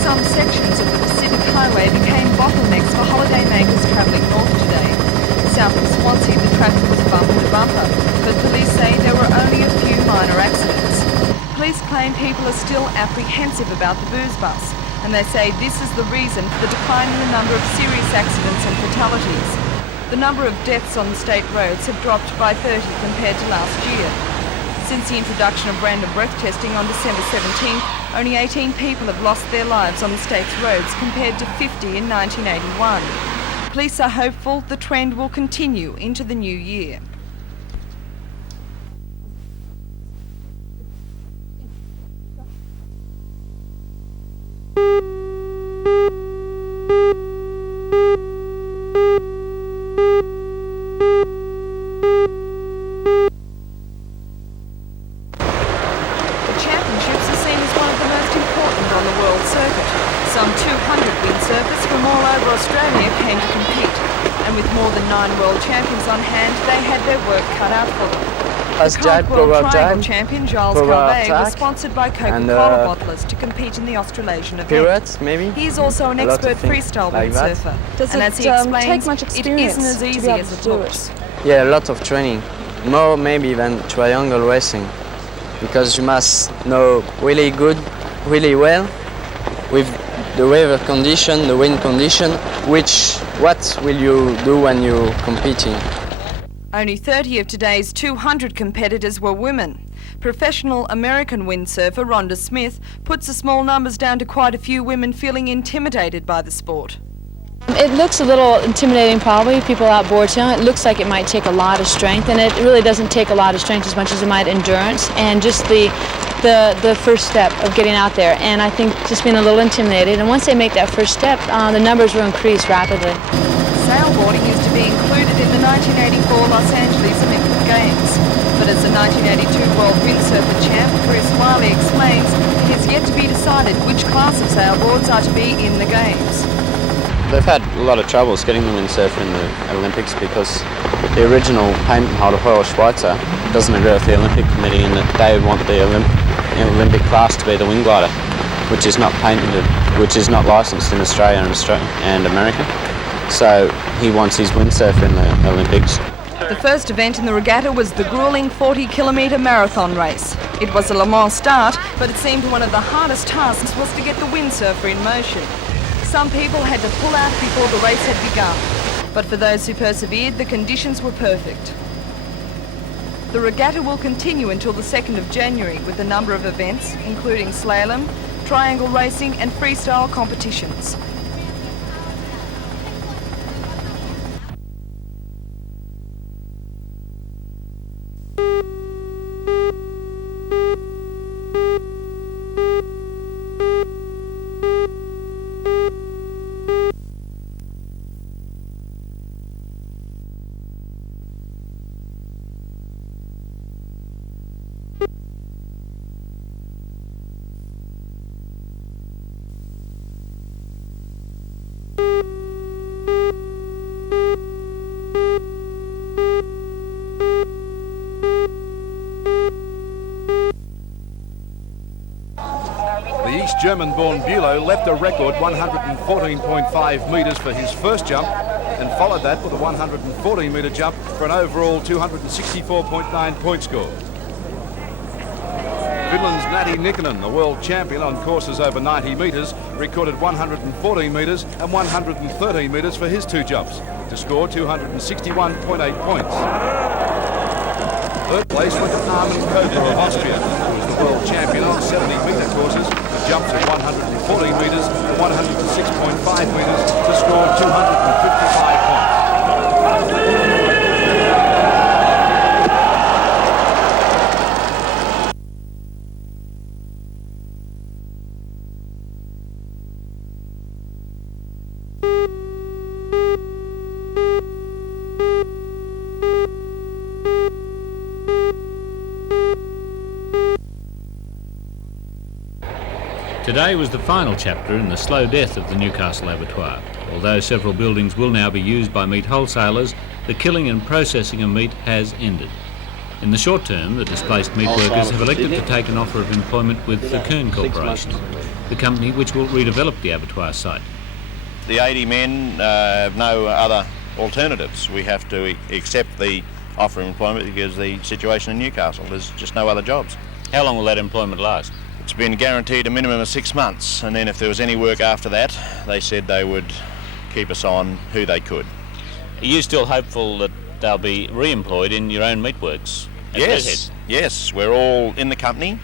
Some sections of the Pacific Highway became bottlenecks for holidaymakers travelling north today. South of Swansea, the traffic was bumper to bumper, but police say there were only a few minor accidents. Police claim people are still apprehensive about the booze bus, and they say this is the reason for the decline in the number of serious accidents and fatalities. The number of deaths on the state roads have dropped by 30 compared to last year. Since the introduction of random breath testing on December 17th, only 18 people have lost their lives on the state's roads compared to 50 in 1981. Police are hopeful the trend will continue into the new year. Some 200 windsurfers from all over Australia came to compete, and with more than 9 world champions on hand, they had their work cut out for them. The current world triangle champion, Giles Calvet, was sponsored by Coca-Cola bottlers to compete in the Australasian event. Maybe. He is also an expert freestyle windsurfer, and as he explains, it isn't as easy as it looks. Yeah, a lot of training, more maybe than triangle racing, because you must know really good, really well, with the weather condition, the wind condition, what will you do when you're competing? Only 30 of today's 200 competitors were women. Professional American windsurfer Rhonda Smith puts the small numbers down to quite a few women feeling intimidated by the sport. It looks a little intimidating probably, people outboard too. It looks like it might take a lot of strength, and it really doesn't take a lot of strength as much as it might endurance and just the first step of getting out there. And I think just being a little intimidated, and once they make that first step, the numbers will increase rapidly. Sailboarding used to be included in the 1984 Los Angeles Olympic Games, but as the 1982 World Windsurfer champ, Bruce Wiley explains, it is yet to be decided which class of sailboards are to be in the Games. They've had a lot of troubles getting the windsurfer in the Olympics because the original payment holder, Hoyle Schweitzer, doesn't agree with the Olympic Committee in that they want the Olympic class to be the wing glider, which is not patented, which is not licensed in Australia and America. So he wants his windsurfer in the Olympics. The first event in the regatta was the grueling 40-kilometre marathon race. It was a Le Mans start, but it seemed one of the hardest tasks was to get the windsurfer in motion. Some people had to pull out before the race had begun, but for those who persevered, the conditions were perfect. The regatta will continue until the 2nd of January with a number of events, including slalom, triangle racing and freestyle competitions. The East German-born Bülow left a record 114.5 metres for his first jump and followed that with a 114-metre jump for an overall 264.9 point score. Finland's Nati Nikkonen, the world champion on courses over 90 metres, recorded 114 metres and 113 metres for his 2 jumps to score 261.8 points. Third place went to Armin Kogler of Austria, who was the world champion on 70-metre courses with jumps of 114 metres and 106.5 metres to score 255 points. Today was the final chapter in the slow death of the Newcastle abattoir. Although several buildings will now be used by meat wholesalers, the killing and processing of meat has ended. In the short term, the displaced meat workers have elected to take an offer of employment with the Kern Corporation, the company which will redevelop the abattoir site. The 80 men have no other alternatives. We have to accept the offer of employment because the situation in Newcastle, there's just no other jobs. How long will that employment last? It's been guaranteed a minimum of 6 months, and then if there was any work after that, they said they would keep us on who they could. Are you still hopeful that they'll be re-employed in your own meatworks? Yes, we're all in the company.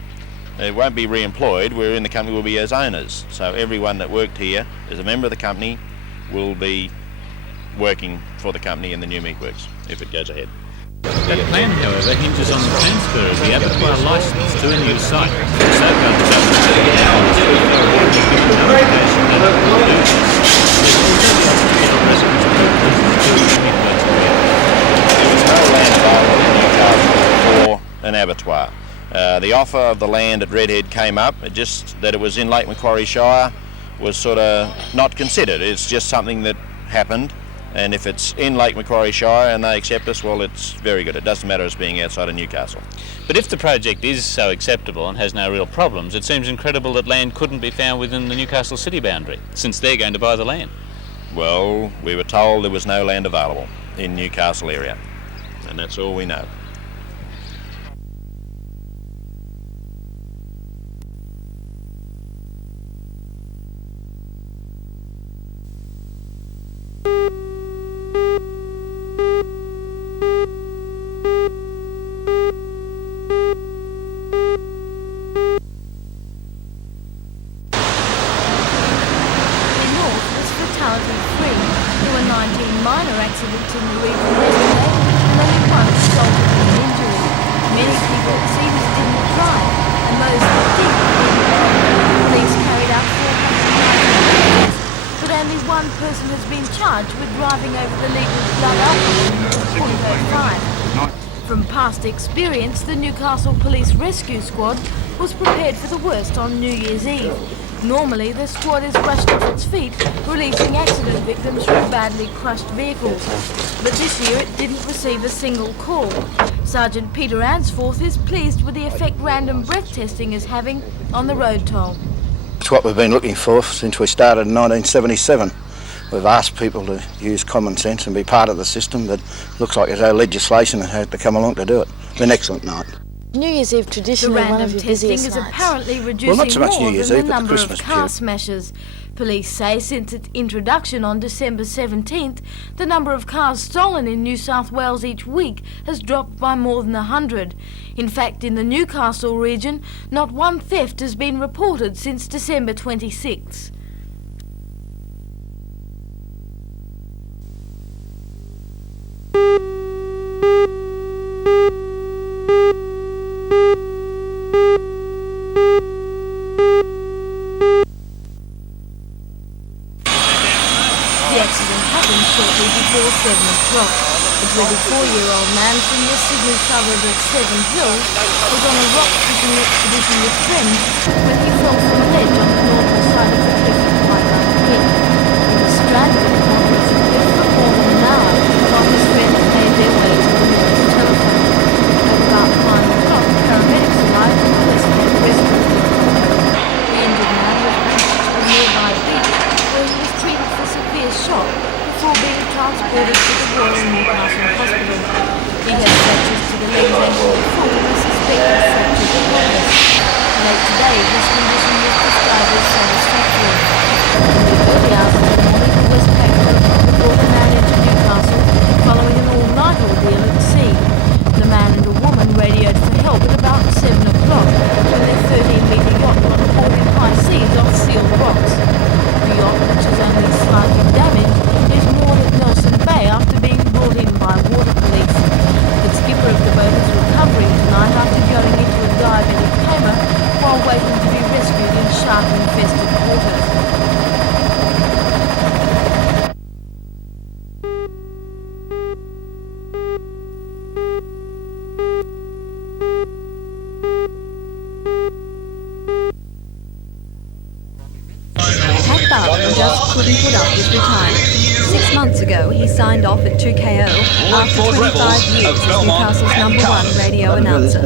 It won't be re-employed, we're in the company, we'll be as owners. So everyone that worked here as a member of the company will be working for the company in the new meatworks, if it goes ahead. That plan, however, hinges on the transfer of the abattoir licence to a new site. So far, the government has given notification that it will do this. There was no land available in Newcastle for an abattoir. The offer of the land at Redhead came up, just that it was in Lake Macquarie Shire was sort of not considered. It's just something that happened. And if it's in Lake Macquarie Shire and they accept us, well, it's very good. It doesn't matter as being outside of Newcastle. But if the project is so acceptable and has no real problems, it seems incredible that land couldn't be found within the Newcastle city boundary, since they're going to buy the land. Well, we were told there was no land available in Newcastle area, and that's all we know. Minor accidents in the region yesterday, and only one resulted in injury. Many people, it seems, didn't drive, and those that did didn't drink. Police carried out 400 arrests, but only one person has been charged with driving over the legal blood alcohol in 0.05. From past experience, the Newcastle Police Rescue Squad was prepared for the worst on New Year's Eve. Normally, the squad is rushed off its feet, releasing accident victims from badly crushed vehicles. But this year it didn't receive a single call. Sergeant Peter Ansforth is pleased with the effect random breath testing is having on the road toll. It's what we've been looking for since we started in 1977. We've asked people to use common sense and be part of the system, but looks like there's no legislation that had to come along to do it. It's been an excellent night. New Year's Eve traditionally one of your busiest is nights. Apparently reducing Well, not so much more New Year's than Eve, the but the number Christmas of car period. smashes. Police say since its introduction on December 17th, the number of cars stolen in New South Wales each week has dropped by more than 100. In fact, in the Newcastle region, not one theft has been reported since December 26th. The accident happened shortly before 7 o'clock. A 24-year-old man from the Sydney suburb of Seven Hills was on a rock fishing expedition with friends when he fell from a ledge on the northern side of the cliff at White Head. He was stranded at the bottom of the cliff for more than an hour while his friends made their way to the nearest telephone. At about 5 o'clock, paramedics arrived and the rescue was performed. The injured man was rushed to a nearby beach where he was treated for severe shock before being transported to the Royal Newcastle Hospital. He had fractures to the legs, ankle and foot and a suspected fracture to the pelvis. Late today, his condition was described as satisfactory. In the early hours of the morning, the Westpac helicopter brought the man into Newcastle following an all-night ordeal at sea. The man and a woman radioed for help at about 7 o'clock when their 13-metre yacht got caught in high seas off sealed rocks. The yacht, which is only slightly damaged, is moored at Nelson Bay after being brought in by water police. The skipper of the boat is recovering tonight after going into a diabetic coma while waiting to be rescued in shark-infested couldn't put up with retirement. 6 months ago, he signed off at 2KO after 25 years as Newcastle's #1 radio announcer.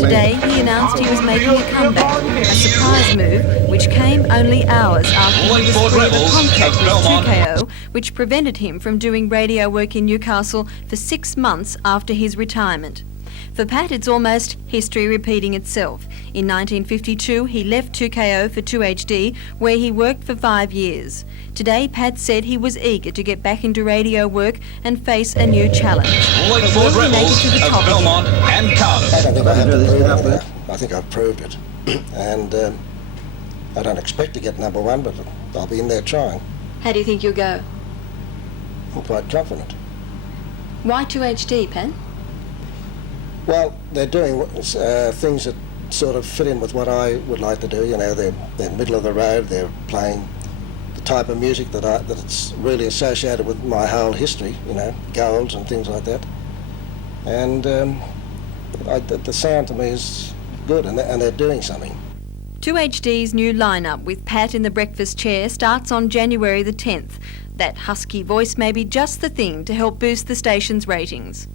Today, he announced he was making a comeback, a surprise move which came only hours after he was free of a contract with 2KO, which prevented him from doing radio work in Newcastle for 6 months after his retirement. For Pat, it's almost history repeating itself. In 1952, he left 2KO for 2HD, where he worked for 5 years. Today, Pat said he was eager to get back into radio work and face a new challenge. But will he make it to the top again? I don't think I have to leave it now. I think I've proved it. And I don't expect to get #1, but I'll be in there trying. How do you think you'll go? I'm quite confident. Why 2HD, Pat? Well, they're doing things that sort of fit in with what I would like to do. You know, they're middle of the road. They're playing the type of music that it's really associated with my whole history. You know, golds and things like that. And the sound to me is good, and they're doing something. 2HD's new lineup with Pat in the breakfast chair starts on January the 10th. That husky voice may be just the thing to help boost the station's ratings.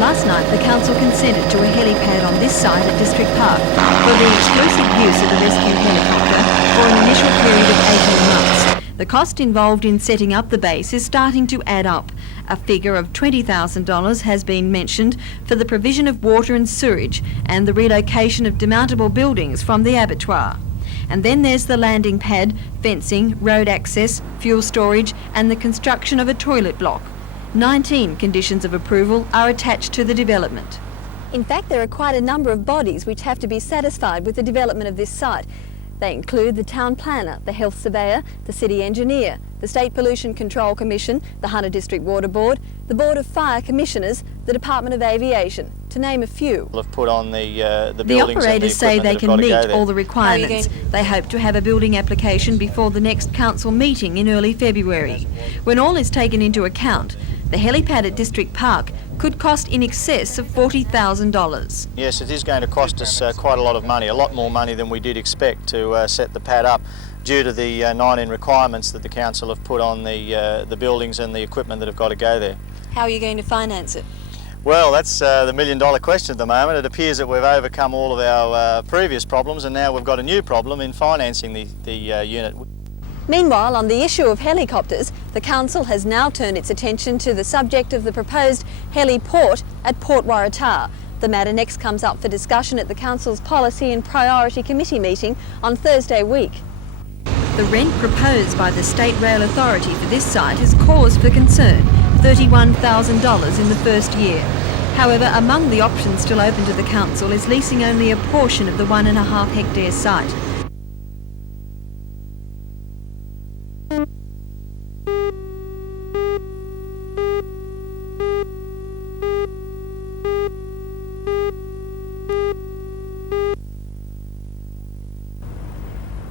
Last night, the council consented to a helipad on this site at District Park for the exclusive use of the rescue helicopter for an initial period of 18 months. The cost involved in setting up the base is starting to add up. A figure of $20,000 has been mentioned for the provision of water and sewage and the relocation of demountable buildings from the abattoir. And then there's the landing pad, fencing, road access, fuel storage and the construction of a toilet block. 19 conditions of approval are attached to the development. In fact, there are quite a number of bodies which have to be satisfied with the development of this site. They include the town planner, the health surveyor, the city engineer, the State Pollution Control Commission, the Hunter District Water Board, the Board of Fire Commissioners, the Department of Aviation, to name a few. Have put on the buildings. The operators say they can meet all the requirements. How are you They hope to have a building application before the next council meeting in early February. When all is taken into account, the helipad at District Park could cost in excess of $40,000. Yes, it is going to cost us quite a lot of money, a lot more money than we did expect to set the pad up, due to the 19 requirements that the council have put on the buildings and the equipment that have got to go there. How are you going to finance it? Well, that's the million-dollar question at the moment. It appears that we've overcome all of our previous problems, and now we've got a new problem in financing the unit. Meanwhile, on the issue of helicopters, the council has now turned its attention to the subject of the proposed heliport at Port Waratah. The matter next comes up for discussion at the council's Policy and Priority Committee meeting on Thursday week. The rent proposed by the State Rail Authority for this site is cause for concern, $31,000 in the first year. However, among the options still open to the council is leasing only a portion of the 1.5 hectare site.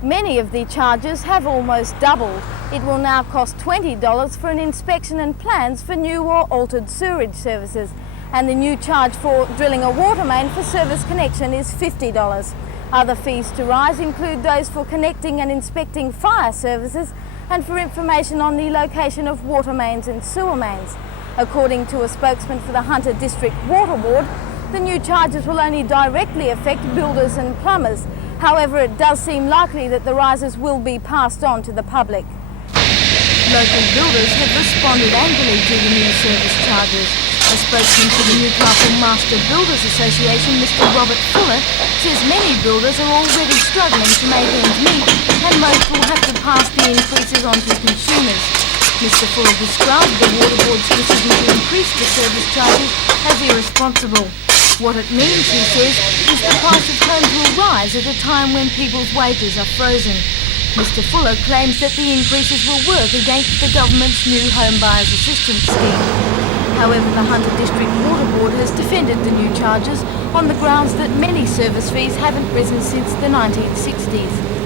Many of the charges have almost doubled. It will now cost $20 for an inspection and plans for new or altered sewerage services. And the new charge for drilling a water main for service connection is $50. Other fees to rise include those for connecting and inspecting fire services and for information on the location of water mains and sewer mains. According to a spokesman for the Hunter District Water Board, the new charges will only directly affect builders and plumbers. However, it does seem likely that the rises will be passed on to the public. Local builders have responded angrily to the new service charges. A spokesman for the Newcastle Master Builders Association, Mr. Robert Fuller, says many builders are already struggling to make ends meet and most will have to pass the increases on to consumers. Mr. Fuller described the Water Board's decision to increase the service charges as irresponsible. What it means, he says, is the price of homes will rise at a time when people's wages are frozen. Mr. Fuller claims that the increases will work against the government's new Home Buyers Assistance Scheme. However, the Hunter District Water Board has defended the new charges on the grounds that many service fees haven't risen since the 1960s.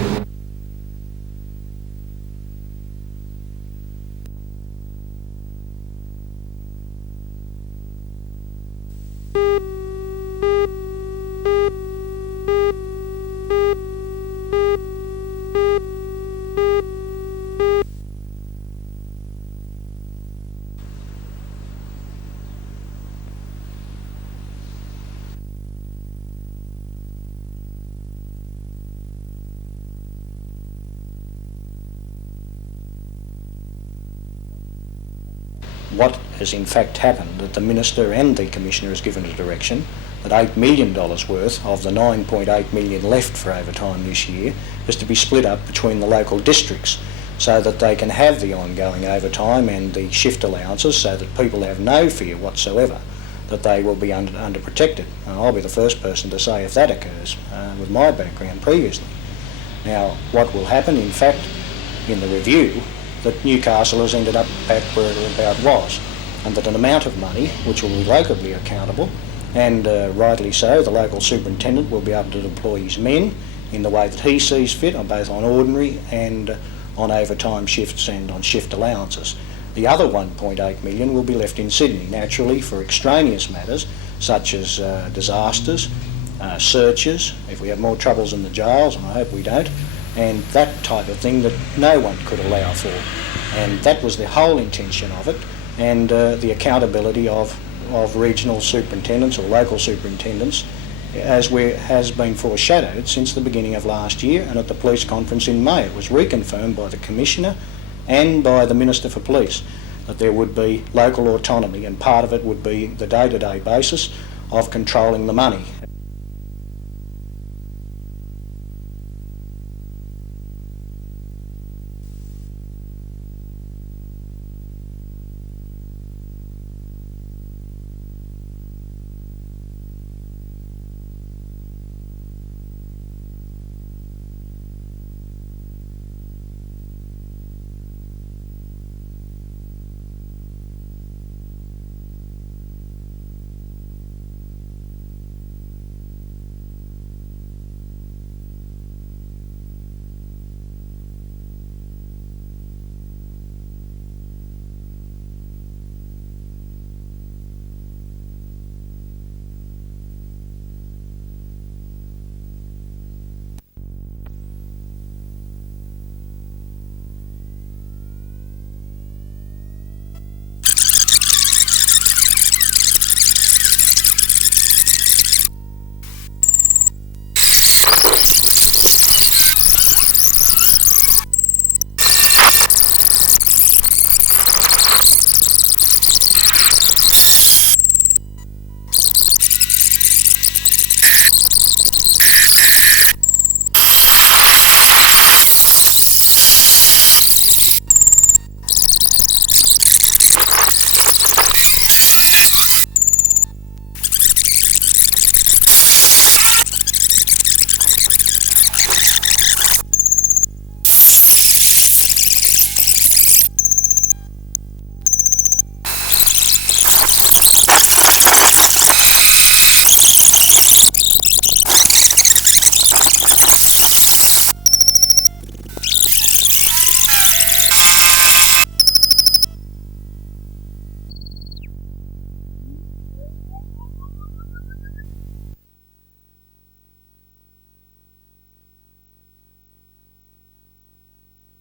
What has in fact happened, that the Minister and the Commissioner has given a direction that $8 million worth of the $9.8 million left for overtime this year is to be split up between the local districts so that they can have the ongoing overtime and the shift allowances, so that people have no fear whatsoever that they will be underprotected. I'll be the first person to say if that occurs, with my background previously. Now, what will happen, in fact, in the review, that Newcastle has ended up back where it about was, and that an amount of money, which will be locally accountable, and rightly so, the local superintendent will be able to deploy his men in the way that he sees fit, both on ordinary and on overtime shifts and on shift allowances. The other 1.8 million will be left in Sydney, naturally, for extraneous matters such as disasters, searches, if we have more troubles in the jails, and I hope we don't, and that type of thing that no one could allow for. And that was the whole intention of it, and the accountability of regional superintendents or local superintendents, as has been foreshadowed since the beginning of last year, and at the police conference in May. It was reconfirmed by the Commissioner and by the Minister for Police that there would be local autonomy, and part of it would be the day-to-day basis of controlling the money.